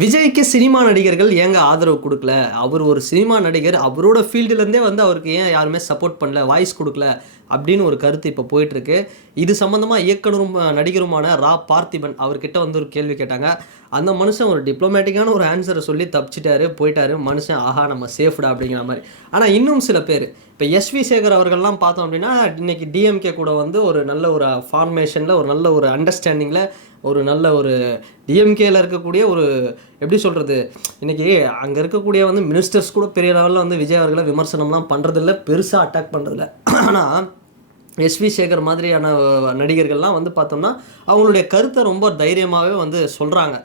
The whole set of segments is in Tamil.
விஜய்க்கு சினிமா நடிகர்கள் ஏங்க ஆதரவு கொடுக்கல? அவர் ஒரு சினிமா நடிகர். அவரோட ஃபீல்டுலேருந்தே வந்து அவருக்கு ஏன் யாருமே சப்போர்ட் பண்ணல, வாய்ஸ் குடுக்கல அப்படின்னு ஒரு கருத்து இப்போ போயிட்டுருக்கு. இது சம்மந்தமா இயக்குனரும், நடிகருமான பார்த்திபன் அவர்கிட்ட வந்து ஒரு கேள்வி கேட்டாங்க. அந்த மனுஷன் ஒரு டிப்ளமேட்டிக்கான ஒரு ஆன்சரை சொல்லி தப்பிச்சிட்டாரு, போயிட்டாரு. மனுஷன் ஆஹா நம்ம சேஃப்டா அப்படிங்கிற மாரி. ஆனா இன்னும் சில பேர், இப்போ எஸ்வி சேகர் அவர்கள்லாம் பார்த்தோம் அப்படின்னா, இன்னைக்கு டிஎம்கே கூட வந்து ஒரு நல்ல ஒரு ஃபார்மேஷன்ல, ஒரு நல்ல ஒரு அண்டர்ஸ்டாண்டிங்கில, ஒரு நல்ல ஒரு டிஎம்கேல இருக்கக்கூடிய ஒரு எப்படி சொல்கிறது, இன்றைக்கி அங்கே இருக்கக்கூடிய வந்து மினிஸ்டர்ஸ் கூட பெரிய லெவலில் வந்து விஜய் அவர்களை விமர்சனம்லாம் பண்ணுறதில்ல, பெருசாக அட்டாக் பண்ணுறதில்ல. ஆனால் எஸ்வி சேகர் மாதிரியான நடிகர்கள்லாம் வந்து பார்த்தோம்னா அவங்களுடைய கருத்தை ரொம்ப தைரியமாகவே வந்து சொல்கிறாங்க.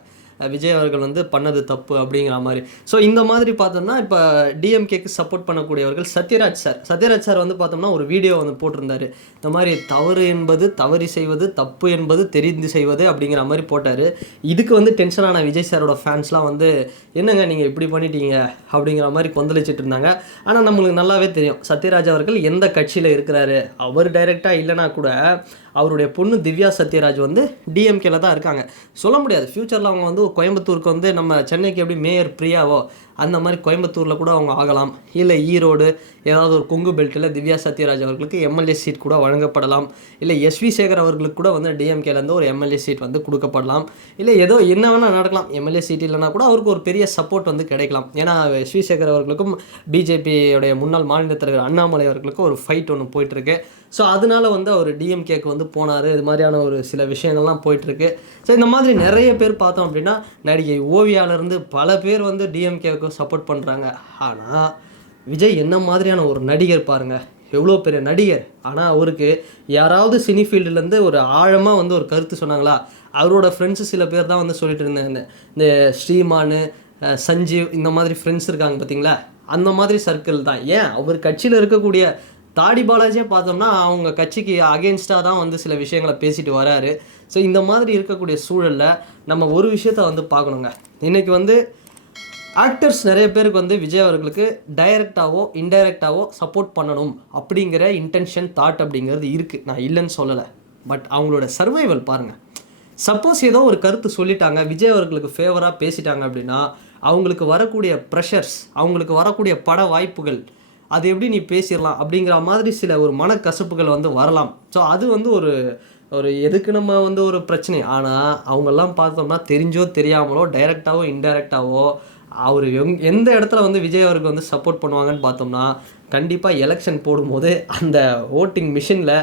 விஜய் அவர்கள் வந்து பண்ணது தப்பு அப்படிங்கிற மாதிரி. ஸோ இந்த மாதிரி பார்த்தோம்னா இப்போ டிஎம்கேக்கு சப்போர்ட் பண்ணக்கூடியவர்கள் சத்யராஜ் சார் வந்து பார்த்தோம்னா ஒரு வீடியோ வந்து போட்டிருந்தார். இந்த மாதிரி தவறு என்பது தவறி செய்வது, தப்பு என்பது தெரிந்து செய்வது அப்படிங்கிற மாதிரி போட்டார். இதுக்கு வந்து டென்ஷனான விஜய் சாரோட ஃபேன்ஸ்லாம் வந்து என்னங்க நீங்கள் இப்படி பண்ணிட்டீங்க அப்படிங்கிற மாதிரி கொந்தளிச்சிட்டு இருந்தாங்க. ஆனால் நம்மளுக்கு நல்லாவே தெரியும் சத்யராஜ் அவர்கள் எந்த கட்சியில் இருக்கிறாரு. அவர் டைரெக்டாக இல்லைனா கூட அவருடைய பொண்ணு திவ்யா சத்யராஜ் வந்து டிஎம்கேல தான் இருக்காங்க. சொல்ல முடியாது, ஃப்யூச்சரில் அவங்க வந்து கோயம்புத்தூருக்கு வந்து நம்ம சென்னைக்கு எப்படி மேயர் பிரியாவோ அந்த மாதிரி கோயம்புத்தூரில் கூட அவங்க ஆகலாம். இல்லை ஈரோடு ஏதாவது ஒரு கொங்கு பெல்ட்டில் திவ்யா சத்யராஜ் அவர்களுக்கு எம்எல்ஏ சீட் கூட வழங்கப்படலாம். இல்லை எஸ்வி சேகர் அவர்களுக்கு கூட வந்து டிஎம்கேலேருந்து ஒரு எம்எல்ஏ சீட் வந்து கொடுக்கப்படலாம். இல்லை ஏதோ என்ன வேணால் நடக்கலாம். எம்எல்ஏ சீட் இல்லைனா கூட அவருக்கு ஒரு பெரிய சப்போர்ட் வந்து கிடைக்கலாம். ஏன்னா எஸ்வி சேகர் அவர்களுக்கும் பிஜேபியோடைய முன்னாள் மாநில தலைவர் அண்ணாமலை அவர்களுக்கும் ஒரு ஃபைட் ஒன்று போயிட்டுருக்கு. ஸோ அதனால வந்து அவர் டிஎம்கேக்கு வந்து போனார். இது மாதிரியான ஒரு சில விஷயங்கள்லாம் போயிட்டுருக்கு. ஸோ இந்த மாதிரி நிறைய பேர் பார்த்தோம் அப்படின்னா நடிகை ஓவியாவிலேருந்து பல பேர் வந்து டிஎம்கேவுக்கு சப்போர்ட் பண்ணுறாங்க. ஆனால் விஜய் என்ன மாதிரியான ஒரு நடிகர் பாருங்கள், எவ்வளோ பெரிய நடிகர். ஆனால் அவருக்கு யாராவது சினி ஃபீல்டுலேருந்து ஒரு ஆழமாக வந்து ஒரு கருத்து சொன்னாங்களா? அவரோட ஃப்ரெண்ட்ஸு சில பேர் தான் வந்து சொல்லிட்டு இருந்தாங்க. இந்த ஸ்ரீமானு, சஞ்சீவ், இந்த மாதிரி ஃப்ரெண்ட்ஸ் இருக்காங்க பார்த்தீங்களா, அந்த மாதிரி சர்க்கிள் தான். ஏன் அவர் கட்சியில் இருக்கக்கூடிய தாடி பாலாஜியே பார்த்தோம்னா அவங்க கட்சிக்கு அகெயின்ஸ்டாக தான் வந்து சில விஷயங்களை பேசிட்டு வராரு. ஸோ இந்த மாதிரி இருக்கக்கூடிய சூழலில் நம்ம ஒரு விஷயத்த வந்து பார்க்கணுங்க. இன்றைக்கி வந்து ஆக்டர்ஸ் நிறைய பேருக்கு வந்து விஜய் அவர்களுக்கு டைரெக்டாகவோ இன்டைரக்டாகவோ சப்போர்ட் பண்ணணும் அப்படிங்கிற இன்டென்ஷன், தாட் அப்படிங்கிறது இருக்குது. நான் இல்லைன்னு சொல்லலை. பட் அவங்களோட சர்வைவல் பாருங்கள். சப்போஸ் ஏதோ ஒரு கருத்து சொல்லிட்டாங்க, விஜய் அவர்களுக்கு ஃபேவராக பேசிட்டாங்க அப்படின்னா அவங்களுக்கு வரக்கூடிய ப்ரெஷர்ஸ், அவங்களுக்கு வரக்கூடிய பட வாய்ப்புகள், அது எப்படி நீ பேசிடலாம் அப்படிங்கிற மாதிரி சில ஒரு மனக்கசப்புகள் வந்து வரலாம். ஸோ அது வந்து ஒரு ஒரு எதுக்கு நம்ம வந்து ஒரு பிரச்சனை. ஆனால் அவங்கெல்லாம் பார்த்தோம்னா தெரிஞ்சோ தெரியாமலோ டைரெக்டாகவோ இன்டைரக்டாகவோ அவர் எந்த இடத்துல வந்து விஜய் அவருக்கு வந்து சப்போர்ட் பண்ணுவாங்கன்னு பார்த்தோம்னா கண்டிப்பாக எலெக்ஷன் போடும்போது அந்த ஓட்டிங் மிஷினில்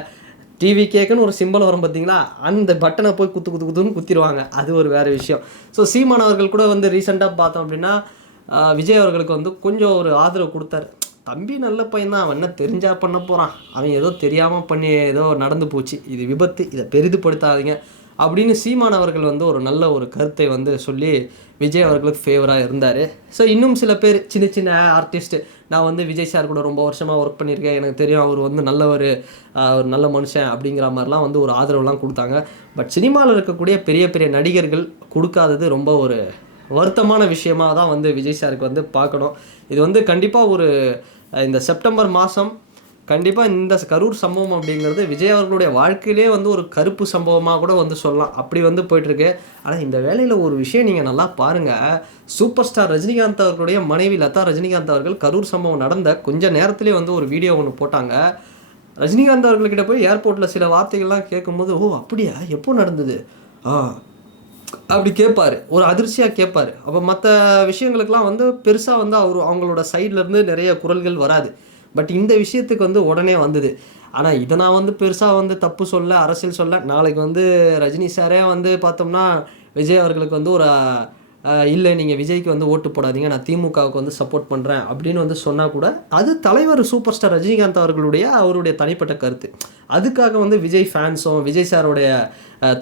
டிவி கேக்குன்னு ஒரு சிம்பிள் வரும் பார்த்தீங்களா, அந்த பட்டனை போய் குத்துன்னு குத்திடுவாங்க. அது ஒரு வேறு விஷயம். ஸோ சீமான் அவர்கள் கூட வந்து ரீசெண்டாக பார்த்தோம் அப்படின்னா விஜய் அவர்களுக்கு வந்து கொஞ்சம் ஒரு ஆதரவு கொடுத்தாரு. தம்பி நல்ல பையன் தான், அவன் என்ன தெரிஞ்சா பண்ண போகிறான், அவன் ஏதோ தெரியாமல் பண்ணி ஏதோ நடந்து போச்சு, இது விபத்து, இதை பெரிதுபடுத்தாதீங்க அப்படின்னு சீமான் அவர்கள் வந்து ஒரு நல்ல ஒரு கருத்தை வந்து சொல்லி விஜய் அவர்களுக்கு ஃபேவராக இருந்தார். ஸோ இன்னும் சில பேர் சின்ன சின்ன ஆர்டிஸ்ட்டு, நான் வந்து விஜய் சார் கூட ரொம்ப வருஷமாக ஒர்க் பண்ணியிருக்கேன், எனக்கு தெரியும் அவர் வந்து நல்ல ஒரு நல்ல மனுஷன் அப்படிங்கிற மாதிரிலாம் வந்து ஒரு ஆதரவுலாம் கொடுத்தாங்க. பட் சினிமாவில் இருக்கக்கூடிய பெரிய பெரிய நடிகர்கள் கொடுக்காதது ரொம்ப ஒரு வருத்தமான விஷயமாக தான் வந்து விஜய் சாருக்கு வந்து பார்க்கணும். இது வந்து கண்டிப்பாக ஒரு இந்த செப்டம்பர் மாதம் கண்டிப்பாக இந்த கரூர் சம்பவம் அப்படிங்கிறது விஜய் அவர்களுடைய வாழ்க்கையிலே வந்து ஒரு கருப்பு சம்பவமாக கூட வந்து சொல்லலாம். அப்படி வந்து போயிட்டுருக்கு. ஆனால் இந்த வேலையில் ஒரு விஷயம் நீங்கள் நல்லா பாருங்கள். சூப்பர் ஸ்டார் ரஜினிகாந்த் அவர்களுடைய மனைவி லதா ரஜினிகாந்த் அவர்கள் கரூர் சம்பவம் நடந்த கொஞ்சம் நேரத்துலேயே வந்து ஒரு வீடியோ ஒன்று போட்டாங்க. ரஜினிகாந்த் அவர்கள்கிட்ட போய் ஏர்போர்ட்டில் சில வார்த்தைகள்லாம் கேட்கும்போது, ஓ அப்படியா, எப்போ நடந்தது அப்படி கேட்பார், ஒரு அதிர்ச்சியாக கேட்பார். அப்போ மற்ற விஷயங்களுக்கெல்லாம் வந்து பெருசாக வந்து அவங்களோட சைட்லேருந்து நிறைய குரல்கள் வராது. பட் இந்த விஷயத்துக்கு வந்து உடனே வந்தது. ஆனால் இதை நான் வந்து பெருசாக வந்து தப்பு சொல்ல, அரசியல் சொல்ல. நாளைக்கு வந்து ரஜினி சாரே வந்து பார்த்தோம்னா விஜய் அவர்களுக்கு வந்து ஒரு இல்லை நீங்கள் விஜய்க்கு வந்து ஓட்டு போடாதீங்க, நான் திமுகவுக்கு வந்து சப்போர்ட் பண்ணுறேன் அப்படின்னு வந்து சொன்னால் கூட அது தலைவர் சூப்பர் ஸ்டார் ரஜினிகாந்த் அவருடைய தனிப்பட்ட கருத்து. அதுக்காக வந்து விஜய் ஃபேன்ஸும் விஜய் சாருடைய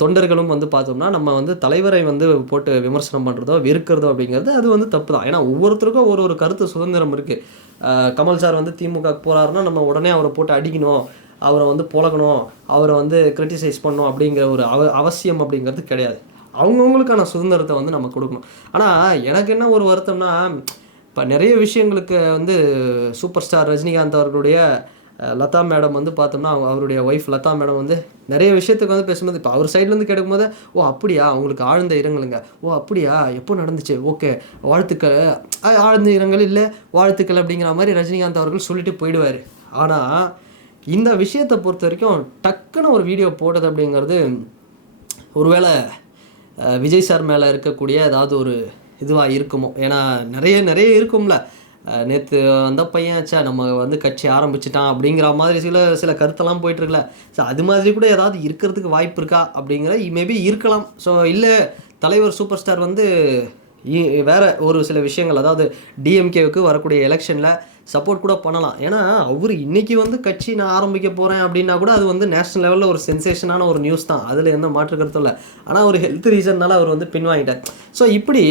தொண்டர்களும் வந்து பார்த்தோம்னா நம்ம வந்து தலைவரை வந்து போட்டு விமர்சனம் பண்ணுறதோ வெறுக்கிறதோ அப்படிங்கிறது அது வந்து தப்பு தான். ஏன்னா ஒவ்வொருத்தருக்கும் ஒரு கருத்து சுதந்திரம் இருக்குது. கமல் சார் வந்து திமுக போகிறாருன்னா நம்ம உடனே அவரை போட்டு அடிக்கணும், அவரை வந்து புழகணும், அவரை வந்து கிரிட்டிசைஸ் பண்ணணும் அப்படிங்கிற ஒரு அவசியம் அப்படிங்கிறது கிடையாது. அவங்கவுங்களுக்கான சுதந்திரத்தை வந்து நம்ம கொடுக்கணும். ஆனால் எனக்கு என்ன ஒரு வருத்தம்னா, இப்போ நிறைய விஷயங்களுக்கு வந்து சூப்பர் ஸ்டார் ரஜினிகாந்த் அவர்களுடைய லதா மேடம் வந்து பார்த்தோம்னா அவருடைய ஒய்ஃப் லதா மேடம் வந்து நிறைய விஷயத்துக்கு வந்து பேசும்போது இப்போ அவர் சைட்லேருந்து கேட்கும்போது ஓ அப்படியா அவங்களுக்கு ஆழ்ந்த இரங்கலுங்க, ஓ அப்படியா எப்போ நடந்துச்சு, ஓகே வாழ்த்துக்கள், ஆழ்ந்த இரங்கல் இல்லை வாழ்த்துக்கள் அப்படிங்கிற மாதிரி ரஜினிகாந்த் அவர்கள் சொல்லிட்டு போயிடுவார். ஆனால் இந்த விஷயத்தை பொறுத்த வரைக்கும் டக்குன்னு ஒரு வீடியோ போட்டது அப்படிங்கிறது ஒருவேளை விஜய் சார் மேலே இருக்கக்கூடிய ஏதாவது ஒரு இதுவாக இருக்குமோ. ஏன்னா நிறைய இருக்கும்ல, நேற்று வந்த பையன் நம்ம வந்து கட்சி ஆரம்பிச்சிட்டான் அப்படிங்கிற மாதிரி சில கருத்தெல்லாம் போயிட்டுருக்குல. ஸோ அது மாதிரி கூட ஏதாவது இருக்கிறதுக்கு வாய்ப்பு இருக்கா அப்படிங்கிற மேபி இருக்கலாம். ஸோ இல்லை தலைவர் சூப்பர் ஸ்டார் வந்து வேறு ஒரு சில விஷயங்கள், அதாவது டிஎம்கேவுக்கு வரக்கூடிய எலெக்ஷனில் சப்போர்ட் கூட பண்ணலாம். ஏன்னா அவர் இன்றைக்கி வந்து கட்சி நான் ஆரம்பிக்க போகிறேன் அப்படின்னா கூட அது வந்து நேஷ்னல் லெவலில் ஒரு சென்சேஷனான ஒரு நியூஸ் தான், அதில் எந்த மாற்று கருத்தும் இல்லை. ஆனால் ஒரு ஹெல்த் ரீசன்னால அவர் வந்து பின்வாங்கிட்டார். ஸோ இப்படி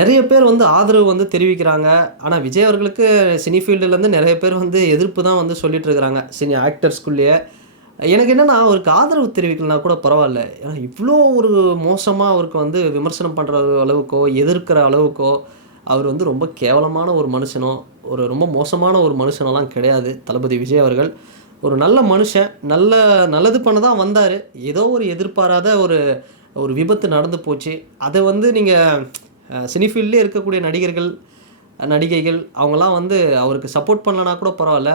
நிறைய பேர் வந்து ஆதரவு வந்து தெரிவிக்கிறாங்க. ஆனால் விஜய் அவர்களுக்கு சினி ஃபீல்டுலேருந்து நிறைய பேர் வந்து எதிர்ப்பு தான் வந்து சொல்லிட்டு இருக்கிறாங்க, சினி ஆக்டர்ஸ்குள்ளேயே. எனக்கு என்னென்னா அவருக்கு ஆதரவு தெரிவிக்கலனா கூட பரவாயில்ல, ஏன்னா இவ்வளோ ஒரு மோசமாக அவருக்கு வந்து விமர்சனம் பண்ணுற அளவுக்கோ நல்ல அளவுக்கோ அவர் வந்து ரொம்ப கேவலமான ஒரு மனுஷனோ ரொம்ப மோசமான ஒரு மனுஷனெல்லாம் கிடையாது தளபதி விஜய் அவர்கள். ஒரு நல்ல மனுஷன், நல்லது பண்ண தான் வந்தார். ஏதோ ஒரு எதிர்பாராத ஒரு விபத்து நடந்து போச்சு. அதை வந்து நீங்கள் சினி ஃபீல்ட்லேயே இருக்கக்கூடிய நடிகைகள் அவங்களாம் வந்து அவருக்கு சப்போர்ட் பண்ணலனா கூட பரவாயில்ல,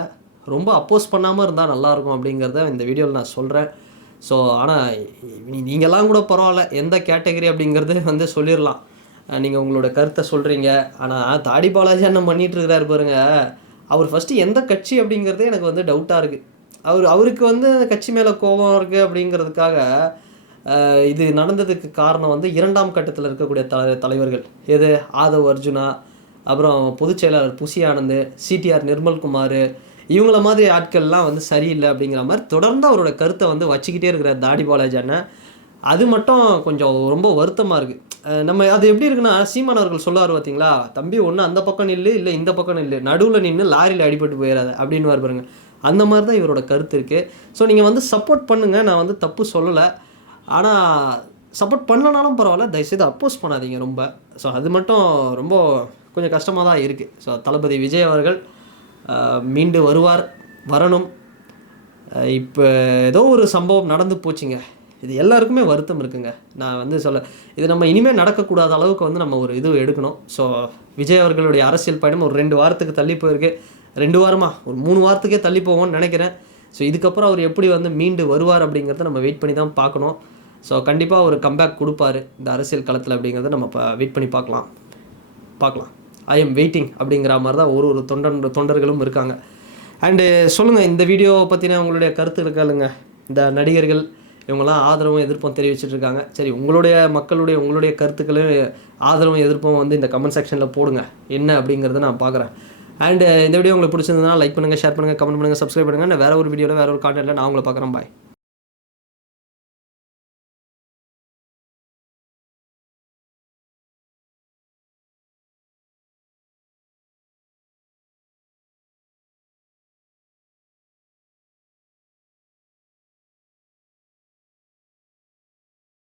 ரொம்ப அப்போஸ் பண்ணாமல் இருந்தால் நல்லாயிருக்கும் அப்படிங்கிறத இந்த வீடியோவில் நான் சொல்கிறேன். ஸோ ஆனால் நீங்கள்லாம் கூட பரவாயில்ல, எந்த கேட்டகரி அப்படிங்கிறது வந்து சொல்லிடலாம். நீங்கள் உங்களோட கருத்தை சொல்கிறீங்க. ஆனால் தாடி பாலாஜி அண்ணன் பண்ணிகிட்டு இருக்கிறாரு பாருங்க, அவர் ஃபஸ்ட்டு எந்த கட்சி அப்படிங்கிறதே எனக்கு வந்து டவுட்டாக இருக்குது. அவருக்கு வந்து கட்சி மேலே கோபம் இருக்குது அப்படிங்கிறதுக்காக இது நடந்ததுக்கு காரணம் வந்து 2ஆம் கட்டத்தில் இருக்கக்கூடிய தலைவர்கள், எது ஆதவ் அர்ஜுனா, அப்புறம் பொதுச் செயலாளர் புசி ஆனந்த், சிடிஆர் நிர்மல்குமார், இவங்கள மாதிரி ஆட்கள்லாம் வந்து சரியில்லை அப்படிங்கிற மாதிரி தொடர்ந்து அவரோட கருத்தை வந்து வச்சுக்கிட்டே இருக்கிற தாடி பாலாஜி அண்ணன். அது மட்டும் கொஞ்சம் ரொம்ப வருத்தமாக இருக்குது. நம்ம அது எப்படி இருக்குன்னா, சீமான் அவர்கள் சொல்லுவார் பார்த்தீங்களா, தம்பி ஒன்று அந்த பக்கம் நில்லு, இல்லை இந்த பக்கம் நில்லு, நடுவில் நின்று லாரியில் அடிபட்டு போயிடாது அப்படின்னு பாருங்க. அந்த மாதிரி தான் இவரோட கருத்து இருக்குது. ஸோ நீங்கள் வந்து சப்போர்ட் பண்ணுங்கள், நான் வந்து தப்பு சொல்லலை. ஆனால் சப்போர்ட் பண்ணலனாலும் பரவாயில்ல, தயவுசெய்து அப்போஸ் பண்ணாதீங்க ரொம்ப. ஸோ அது மட்டும் ரொம்ப கொஞ்சம் கஷ்டமாக தான் இருக்குது. ஸோ தளபதி விஜய் அவர்கள் மீண்டு வரணும். இப்போ ஏதோ ஒரு சம்பவம் நடந்து போச்சுங்க, இது எல்லாருக்குமே வருத்தம் இருக்குங்க. நான் வந்து இது நம்ம இனிமேல் நடக்கக்கூடாத அளவுக்கு வந்து நம்ம ஒரு இது எடுக்கணும். ஸோ விஜய் அவர்களுடைய அரசியல் பயணம் ஒரு 2 வாரத்துக்கு தள்ளி போயிருக்கு. 2 வாரமா ஒரு 3 வாரத்துக்கே தள்ளி போவோம்னு நினைக்கிறேன். ஸோ இதுக்கப்புறம் அவர் எப்படி வந்து மீண்டு வருவார் அப்படிங்கிறத நம்ம வெயிட் பண்ணி தான் பார்க்கணும். ஸோ கண்டிப்பாக ஒரு கம்பேக் கொடுப்பார் இந்த அரசியல் களத்தில் அப்படிங்கிறத நம்ம இப்போ வெயிட் பண்ணி பார்க்கலாம். ஐ எம் வெயிட்டிங் அப்படிங்கிற மாதிரி தான் ஒரு தொண்டர்களும் இருக்காங்க. அண்டு சொல்லுங்கள், இந்த வீடியோ பற்றின உங்களுடைய கருத்து இருக்காளுங்க. இந்த நடிகர்கள் இவங்கெல்லாம் ஆதரவும் எதிர்ப்பும் தெரிவிச்சிட்ருக்காங்க. சரி, உங்களுடைய கருத்துக்களையும் ஆதரவும் எதிர்ப்பும் வந்து இந்த கமெண்ட் செக்ஷனில் போடுங்க, என்ன அப்படிங்கிறத நான் பார்க்குறேன். அண்டு இந்த வீடியோ உங்களுக்கு பிடிச்சிருந்ததுனா லைக் பண்ணுங்கள், ஷேர் பண்ணுங்கள், கமெண்ட் பண்ணுங்கள், சப்ஸ்கிரைப் பண்ணுங்கள். வேறு ஒரு வீடியோவில் வேறு ஒரு கான்டென்ட்டில் நான் உங்களை பார்க்குறேன். பாய்.